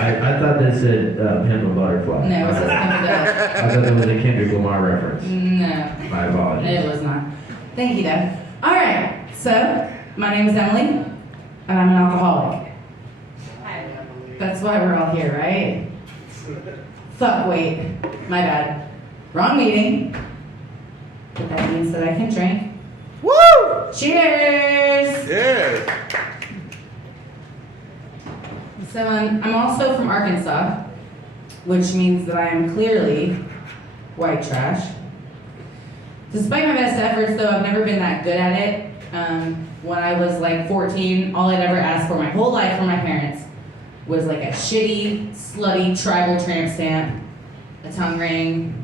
I thought that said Pimp a Butterfly. No, it says Pimp a Dove. I thought that was a Kendrick Lamar reference. No, My apologies. it was not. Thank you, though. All right, so my name is Emily, and I'm an alcoholic. That's why we're all here, right? Fuck, wait. My bad. Wrong meeting. But that means that I can drink. Woo! Cheers! Yeah. So I'm also from Arkansas, which means that I am clearly white trash. Despite my best efforts, though, I've never been that good at it. When I was like 14, all I'd ever asked for my whole life from my parents was like a shitty, slutty tribal tramp stamp, a tongue ring.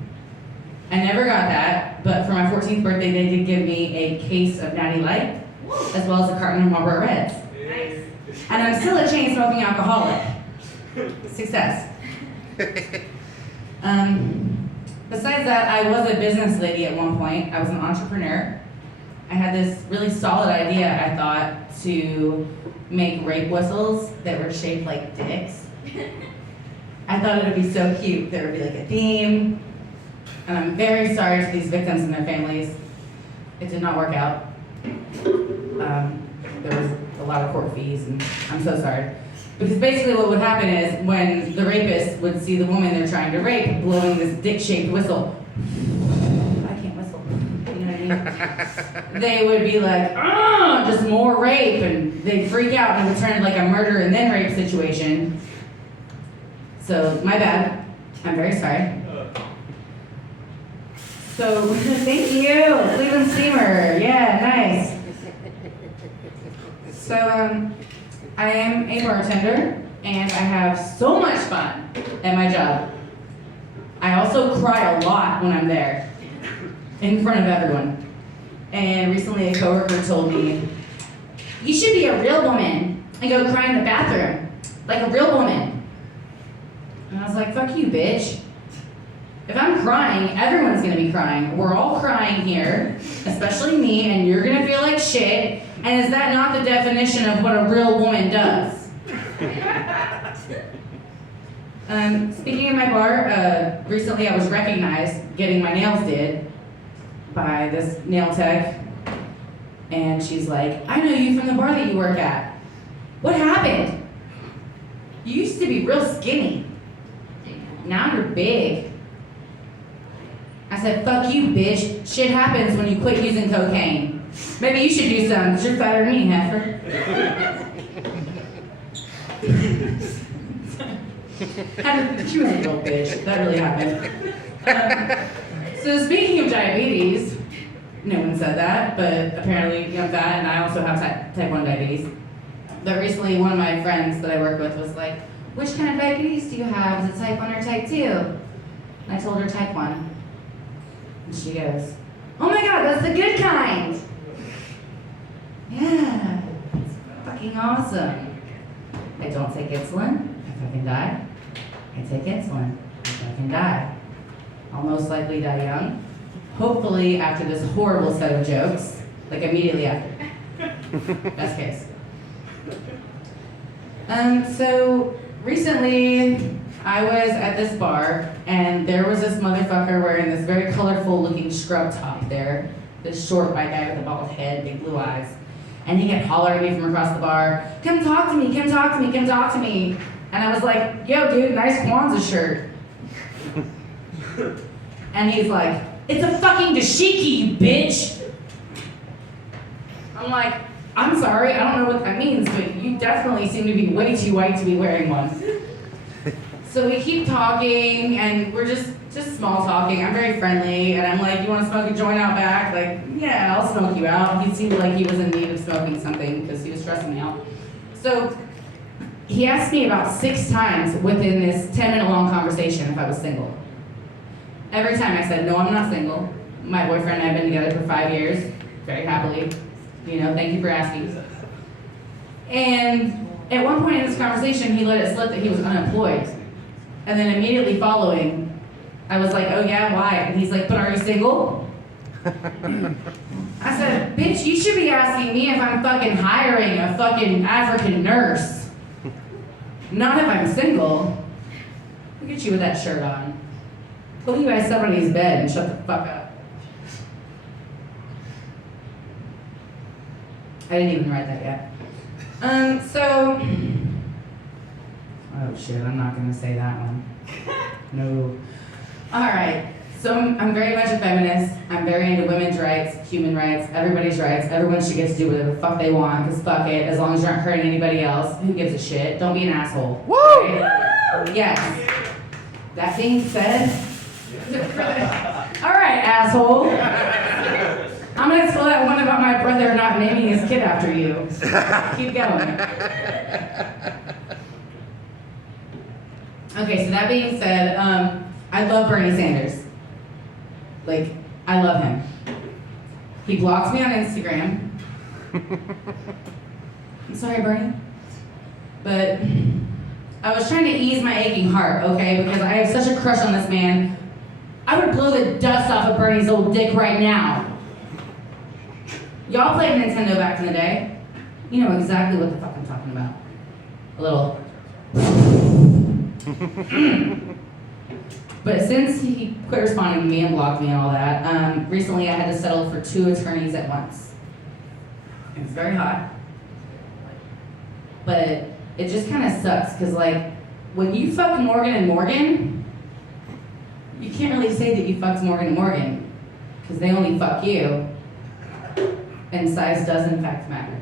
I never got that, but for my 14th birthday, they did give me a case of Natty Light, as well as a carton of Marlboro Reds. Nice. And I'm still a chain-smoking alcoholic. Success. Besides that, I was a business lady at one point. I was an entrepreneur. I had this really solid idea, I thought, to make rape whistles that were shaped like dicks. I thought it would be so cute. There would be like a theme. And I'm very sorry to these victims and their families. It did not work out. There was a lot of court fees, and I'm so sorry. Because basically what would happen is when the rapist would see the woman they're trying to rape blowing this dick-shaped whistle, I can't whistle, you know what I mean? They would be like, oh, just more rape, and they'd freak out and it would turn into like a murder and then rape situation. So, my bad. I'm very sorry. So, thank you, Cleveland Steamer. Yeah, nice. So, I am a bartender, and I have so much fun at my job. I also cry a lot when I'm there, in front of everyone. And recently a coworker told me, you should be a real woman and go cry in the bathroom, like a real woman. And I was like, fuck you, bitch. If I'm crying, everyone's gonna be crying. We're all crying here, especially me, and you're gonna feel like shit. And is that not the definition of what a real woman does? Speaking of my bar, recently I was recognized getting my nails did by this nail tech. And she's like, I know you from the bar that you work at. What happened? You used to be real skinny. Now you're big. I said, fuck you, bitch. Shit happens when you quit using cocaine. Maybe you should do some, because you're fatter than me, heifer. She was a real bitch. That really happened. So speaking of diabetes, no one said that, but apparently I'm fat, and I also have type 1 diabetes. But recently, one of my friends that I work with was like, which kind of diabetes do you have? Is it type 1 or type 2? And I told her type 1. And she goes, oh my god, that's the good kind. Yeah, it's fucking awesome. I don't take insulin, I fucking die. I take insulin, I fucking die. I'll most likely die young. Hopefully after this horrible set of jokes, like immediately after. Best case. So recently I was at this bar and there was this motherfucker wearing this very colorful looking scrub top there. This short white guy with a bald head, big blue eyes. And he kept hollering at me from across the bar, come talk to me, come talk to me, come talk to me. And I was like, yo dude, nice Kwanzaa shirt. And he's like, it's a fucking dashiki, you bitch. I'm like, I'm sorry, I don't know what that means, but you definitely seem to be way too white to be wearing one. So we keep talking, and we're just small talking. I'm very friendly, and I'm like, you want to smoke a joint out back? Like, yeah, I'll smoke you out. He seemed like he was in need of smoking something because he was stressing me out. So he asked me about 6 times within this 10-minute long conversation if I was single. Every time I said, no, I'm not single. My boyfriend and I have been together for 5 years, very happily. You know, thank you for asking. And at one point in this conversation, he let it slip that he was unemployed. And then immediately following, I was like, oh yeah, why? And he's like, but are you single? I said, bitch, you should be asking me if I'm fucking hiring a fucking African nurse. Not if I'm single. Look at you with that shirt on. Look at you guys somebody's bed and shut the fuck up. I didn't even write that yet. Oh shit, I'm not gonna say that one. No. Alright, so I'm very much a feminist. I'm very into women's rights, human rights, everybody's rights. Everyone should get to do whatever the fuck they want, because fuck it, as long as you aren't hurting anybody else, who gives a shit? Don't be an asshole. Woo! Right? Yes. That being said, alright, asshole. I'm gonna tell that one about my brother not naming his kid after you. Keep going. Okay, so that being said, I love Bernie Sanders. Like, I love him. He blocks me on Instagram. I'm sorry, Bernie. But I was trying to ease my aching heart, okay? Because I have such a crush on this man. I would blow the dust off of Bernie's old dick right now. Y'all played Nintendo back in the day. You know exactly what the fuck I'm talking about. A little. But since he quit responding to me and blocked me and all that, recently I had to settle for 2 attorneys at once. It was very hot. But it just kind of sucks, because like, when you fuck Morgan and Morgan, you can't really say that you fucked Morgan and Morgan, because they only fuck you. And size does in fact matter.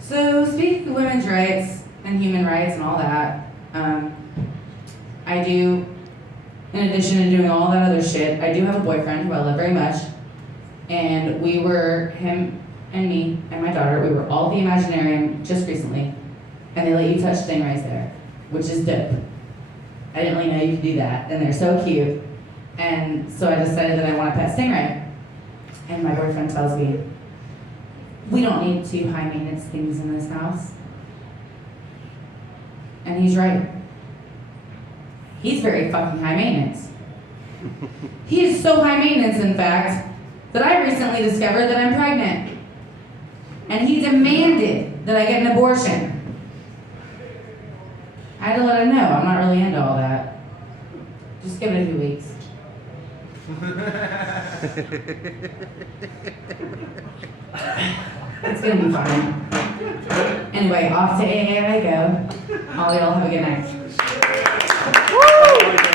So speaking of women's rights and human rights and all that, I do, in addition to doing all that other shit, I do have a boyfriend who I love very much. And we were, him and me and my daughter, we were all at the Imaginarium just recently. And they let you touch stingrays there, which is dope. I didn't really know you could do that, and they're so cute. And so I decided that I want a pet stingray. And my boyfriend tells me, we don't need 2 high maintenance things in this house. And he's right. He's very fucking high maintenance. He is so high maintenance, in fact, that I recently discovered that I'm pregnant. And he demanded that I get an abortion. I had to let him know I'm not really into all that. Just give it a few weeks. It's gonna be fine. Anyway, off to AA I go. All y'all have a good night. Woo!